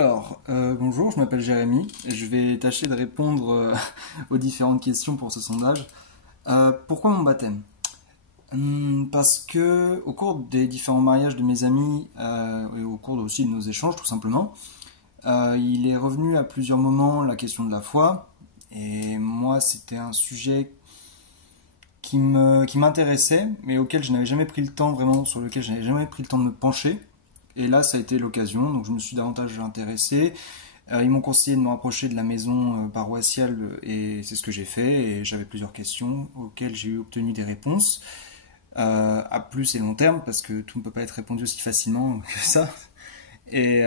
Bonjour, je m'appelle Jérémy et je vais tâcher de répondre aux différentes questions pour ce sondage. Pourquoi mon baptême? Parce que au cours des différents mariages de mes amis et au cours aussi de nos échanges tout simplement, il est revenu à plusieurs moments la question de la foi et moi c'était un sujet qui m'intéressait mais auquel je n'avais jamais pris le temps vraiment, sur lequel je n'avais jamais pris le temps de me pencher. Et là, ça a été l'occasion, donc je me suis davantage intéressé. Ils m'ont conseillé de me rapprocher de la maison paroissiale et c'est ce que j'ai fait. Et j'avais plusieurs questions auxquelles j'ai obtenu des réponses à plus et long terme parce que tout ne peut pas être répondu aussi facilement que ça. Et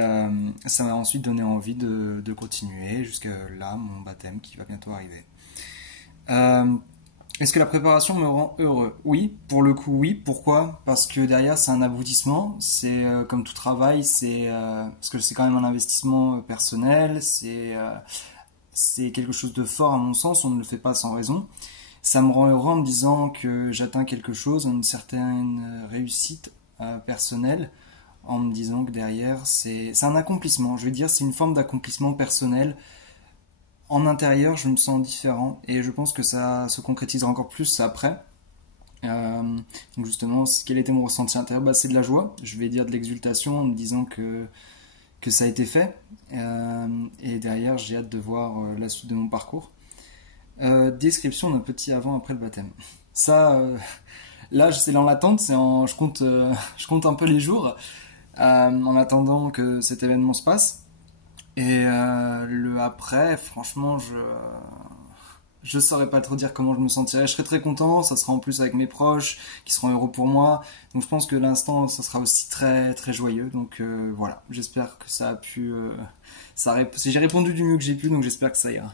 ça m'a ensuite donné envie de continuer jusqu'à là, mon baptême qui va bientôt arriver. Euh, Est-ce que la préparation me rend heureux? Oui, pour le coup, oui. Pourquoi? Parce que derrière, c'est un aboutissement. C'est comme tout travail, parce que c'est quand même un investissement personnel. C'est quelque chose de fort à mon sens. On ne le fait pas sans raison. Ça me rend heureux en me disant que j'atteins quelque chose, une certaine réussite personnelle, en me disant que derrière, c'est un accomplissement. Je veux dire, c'est une forme d'accomplissement personnel en intérieur, je me sens différent et je pense que ça se concrétisera encore plus après. Euh, donc justement, quel était mon ressenti intérieur? C'est de la joie, je vais dire de l'exultation en me disant que ça a été fait. Et derrière, j'ai hâte de voir la suite de mon parcours. Description d'un petit avant-après le baptême. Ça, là, c'est en l'attente, je compte un peu les jours en attendant que cet événement se passe. Et le après, franchement, je saurais pas trop dire comment je me sentirais. Je serais très content, ça sera en plus avec mes proches qui seront heureux pour moi. Donc je pense que l'instant, ça sera aussi très très joyeux. Donc voilà, j'espère que ça a pu, j'ai répondu du mieux que j'ai pu, donc j'espère que ça ira.